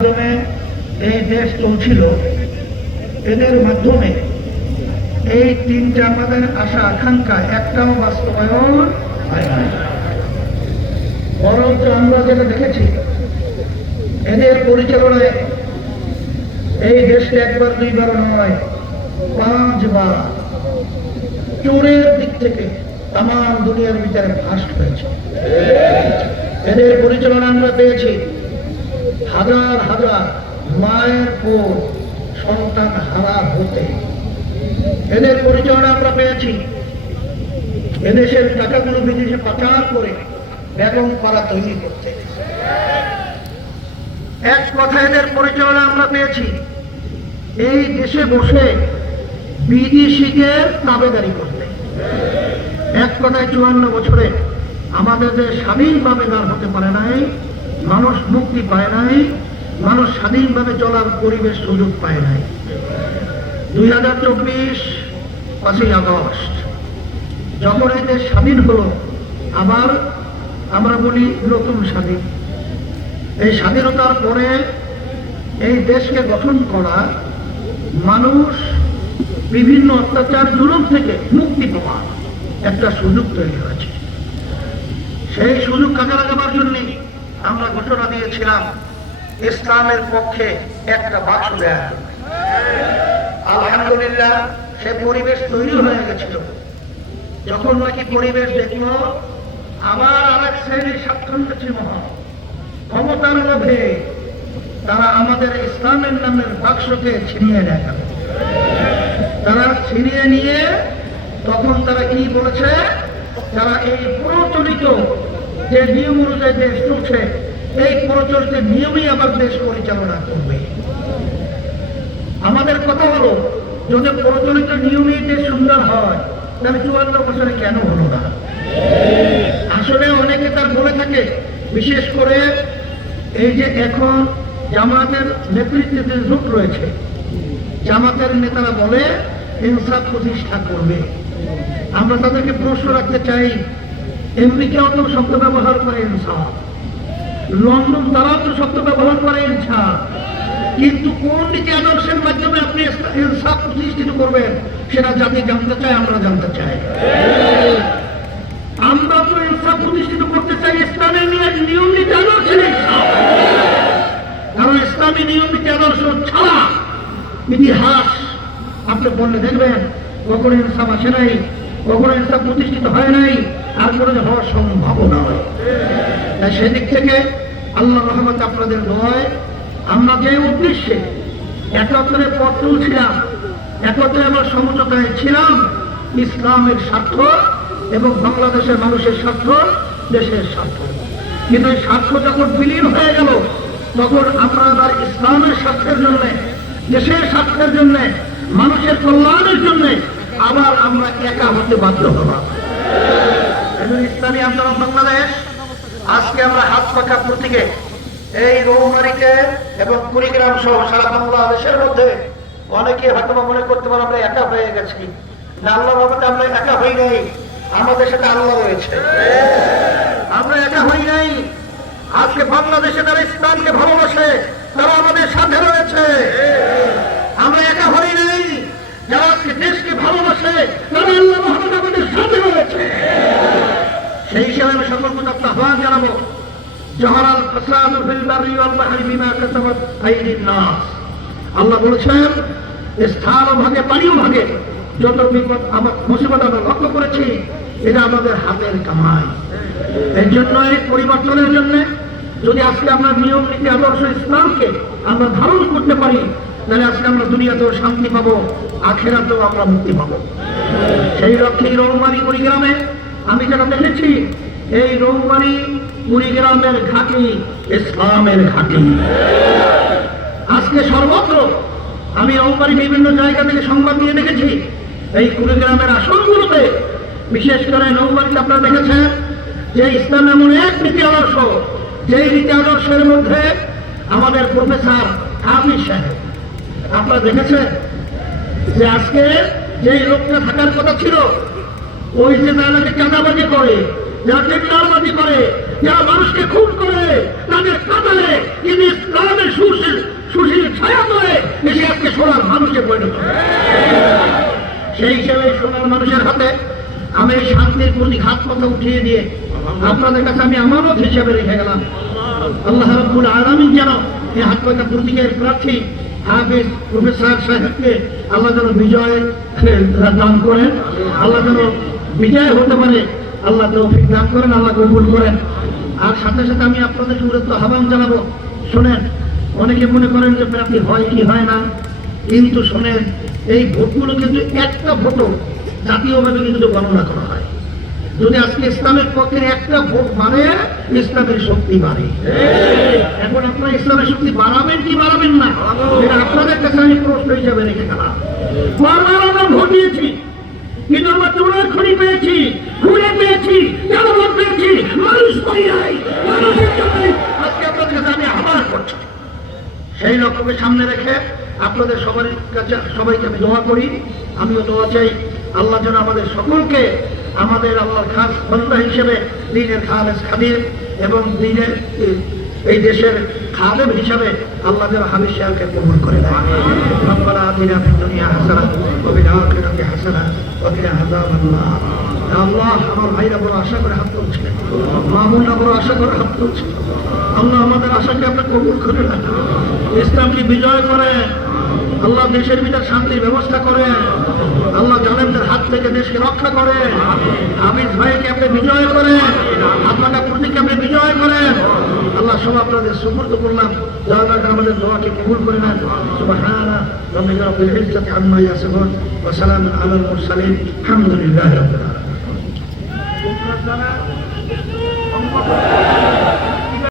মাধ্যমে এই দেশ চলছিল, এদের মাধ্যমে এই তিনটা আমাদের আশা আকাঙ্ক্ষা একটাও বাস্তবায়ন হয় না। বরঞ্চ আমরা যেটা দেখেছি, এদের পরিচালনায় এই দেশে একবার দুইবার নয়, 5 বার চোরের দিক থেকে তাম দুনিয়ার বিচারে ফাস্ট হয়েছে। এদের পরিচালনা আমরা পেয়েছি হাজার হাজার মায়ের পর সন্তান হারা হতে। এদের পরিচালনা আমরা পেয়েছি এদেশের টাকাগুলো বিদেশে পাচার করে বেগম পাড়া তৈরি করতে। এক কথা এদের পরিচালনা আমরা পেয়েছি এই দেশে বসে বিদেশিকে তাবেদারি করতে। এক কথায় 54 বছরে আমাদের যে স্বাধীনভাবে দাঁড় হতে পারে নাই, মানুষ মুক্তি পায় নাই, মানুষ স্বাধীনভাবে চলার পরিবেশ সুযোগ পায় নাই। 2024 5ই আগস্ট যখন এই দেশ স্বাধীন হলো, আবার আমরা বলি নতুন স্বাধীন। এই স্বাধীনতার পরে এই দেশকে গঠন করা, মানুষ বিভিন্ন অত্যাচার জুলুম থেকে মুক্তি পাওয়ার একটা সুযোগ তৈরি হয়েছে। সেই সুযোগ কাজে লাগাবার জন্য আমরা ঘোষণা দিয়েছিলাম ইসলামের পক্ষে একটা বাক্স দেয়া। আলহামদুলিল্লাহ সে পরিবেশ তৈরি হয়ে গেছিল। যখন নাকি পরিবেশ দেখল আমার আরেক শ্রেণীর স্বার্থান্বেষী মহা ক্ষমতার লোভে তারা আমাদের ইসলামের নামের বাক্সকে ছিনিয়ে নেয়। তারা ছিনিয়ে নিয়ে তখন তারা কি বলেছে, যারা এই প্রচলিত যে নিয়ম অনুযায়ী দেশ চলছে, এই প্রচলিত নিয়মই আবার দেশ পরিচালনা করবে। আমাদের কথা হলো, যদি প্রচলিত নিয়মই দেশ সুন্দর হয়, তাহলে 54 বছরে কেন হলো না? আসলে অনেকে তার বলে থাকে, বিশেষ করে এই যে এখন জামাতের নেতৃত্বে যে জোট রয়েছে, জামাতের নেতারা বলে ইনসাফ প্রতিষ্ঠা করবে। আমরা তাদেরকে প্রশ্ন রাখতে চাই, আমেরিকাও তো শব্দ ব্যবহার করে ইনসাফ, লন্ডন তারাও তো শব্দ ব্যবহার করে ইনসাফ, কিন্তু কোন নীতি আদর্শের মাধ্যমে আপনি ইনসাফ প্রতিষ্ঠিত করবেন সেটা জাতি জানতে চায়, আমরা জানতে চাই। আমরা তো ইনসাফ প্রতিষ্ঠিত করতে চাই ইসলামের নিয়ম নীতি আদর্শের ইনসাফ। কারণ ইসলামী নিয়ম নীতি আদর্শ ছাড়া ইতিহাস আপনি বললে দেখবেন কখনো ইনসাফ আসে নাই, কখনো ইনসাফ প্রতিষ্ঠিত হয় নাই, আর কোনো হওয়ার সম্ভাবনা নয়। তাই সেদিক থেকে আল্লাহ রহমত আপনাদের নয়, আমরা যে উদ্দেশ্যে একত্রে পথ তুলছিলাম, একত্রে আমরা সমঝোতায় ছিলাম ইসলামের স্বার্থ এবং বাংলাদেশের মানুষের স্বার্থ, দেশের স্বার্থ। কিন্তু এই স্বার্থ যখন বিলীন হয়ে গেল, তখন আমরা আবার ইসলামের স্বার্থের জন্য, দেশের স্বার্থের জন্য, মানুষের কল্যাণের জন্য আবার আমরা একা হতে বাধ্য হলাম। ইসলামী আন্দোলন বাংলাদেশ আজকে আমরা হাত পাখা প্রতীকে এই রৌমারীকে এবং কুড়িগ্রাম সহ সারা বাংলাদেশের মধ্যে অনেকে হয়তো মনে করতে পারে আমরা একা হয়ে গেছি। না, আল্লাহ রহমতে আমরা একা হই নাই, আমাদের সাথে আল্লাহ রয়েছে। আমরা একা হই নাই। আজকে বাংলাদেশে যারা ইসলামকে ভালোবাসে তারা আমাদের সাথে রয়েছে। আমরা একা হই নাই। যারা আজকে দেশকে ভালোবাসে তারা আল্লাহ রহমতে আমাদের সাথে রয়েছে। সেই হিসাবে আমি সকল প্রতি আহ্বান জানাবো, জহরাল ফাসাদু ফিল বাররি ওয়াল বাহরি বিমা কাসাবাত আইদিন নাস। আল্লাহ বলেছেন স্থান ভাগে পানিও ভাগে, যত বিপদ আমার মুসিবত আমরা লক্ষ্য করেছি এটা আমাদের হাতের কামাই। এর জন্য এই পরিবর্তনের জন্য যদি আজকে আমরা নিয়ম নীতি আদর্শ ইসলামকে আমরা ধারণ করতে পারি, তাহলে আজকে আমরা দুনিয়াতেও শান্তি পাবো, আখিরাতেও আমরা মুক্তি পাবো। সেই লক্ষ্যে রৌমারী কুড়িগ্রামে আমি যেটা দেখেছি, এই রৌমারী কুড়িগ্রামের ঘাঁটি ইসলামের ঘাঁটি। আজকে সর্বত্র আমি রৌমারী বিভিন্ন জায়গা থেকে সংবাদ নিয়ে দেখেছি, এই কুড়িগ্রামের আসনগুলোতে, বিশেষ করে রৌমারীতে আপনারা দেখেছেন যে ইসলাম এমন এক নীতি আদর্শ, যেই নীতি আদর্শের মধ্যে আমাদের প্রফেসর হাফিজ সাহেব, আপনারা দেখেছেন যে আজকে যেই লোকটা থাকার কথা ছিল, ওই যে তাদেরকে চাঁদাবাজি করে, যারা টেন্ডারবাজি করে, যারা মানুষকে খুন করে, তাদের কাতারে ইসলামের সুশীল ধ্বংসে পরিণত হবে। সেই হিসেবে সোনার মানুষের হাতে আমি এই শান্তির প্রতীক হাত কথা উঠিয়ে দিয়ে আপনাদের কাছে আমি আমানত হিসেবে রেখে গেলাম। আল্লাহ রাব্বুল আলামিন যেন এই হাত কথা প্রতীকের প্রার্থী হাফেজ প্রফেসর সাহেবকে আল্লাহ যেন বিজয় দান করেন, আল্লাহ যেন বিজয় হতে পারে, আল্লাহ তৌফিক দান করেন, আল্লাহ কবুল করেন। আর সাথে সাথে আমি আপনাদের গুরুত্ব আহ্বান জানাবো, শোনেন, অনেকে মনে করেন যে প্রার্থী হয় কি হয় না, কিন্তু শোনেন, এই ভোটগুলো কিন্তু একটা ভোটও জাতীয়ভাবে কিন্তু গণনা করা হয়। যদি আজকে ইসলামের পক্ষে একটা ভোট বাড়ে, ইসলামের শক্তি বাড়ে। এখন আপনারা ইসলামের শক্তি বাড়াবেন কি বাড়াবেন না, এটা আপনাদের কাছে আমি প্রশ্ন হিসাবে রেখে গেলাম। বারবার আমরা ভোট দিয়েছি, কিন্তু আমরা চোরার খড়ি পেয়েছি, ঘুরে পেয়েছি, জনগণ পেয়েছি, মানুষ পাই নাই, মানুষের জন্যই আজকে আপনাদের কাছে আমি আহ্বান করছি। সেই লক্ষ্যকে সামনে রেখে আপনাদের সবার কাছে সবাইকে আমি দোয়া করি, আমিও দোয়া চাই আল্লাহ যেন আমাদের সকলকে আমাদের আল্লাহর খাস বান্দা হিসেবে দ্বীনের খালেস খাদিম এবং দ্বীনের এই দেশের খাদেম হিসাবে আল্লাহ যেন হাবিব সাহেবকে কবুল করে দেয়। রব্বানা আতিনা ফিদ দুনিয়া হাসানাহ ওয়া ফিল আখিরাতি হাসানাহ ওয়া কিনা আযাবান্নার। আল্লাহ, আমার ভাইরা বড় আশা করে হাত তুলছিলেন, মা বোনরা বড় আশা করে হাত তুলছিলেন। আল্লাহ আমাদের আশাকে আপনি কবুল করে নেন, ইসলামকে বিজয় করেন, আল্লাহ দেশের ভিতর শান্তির ব্যবস্থা করেন, আল্লাহ জালেমদের হাত থেকে দেশকে রক্ষা করেন, হাফিজ ভাইকে আপনি বিজয় করেন, আপনাদের প্রতীককে আপনি বিজয় করেন। আল্লাহ সব আপনাদের সুপুর্দ করলাম, দয়া করে আমাদের দোয়াকে কবুল করে নেন। সুবহানা রাব্বিকা রাব্বিল ইজ্জাতি আম্মা ইয়াসিফুন ওয়া সালামুন আলাল মুরসালিন আলহামদুলিল্লাহি রাব্বিল আলামিন।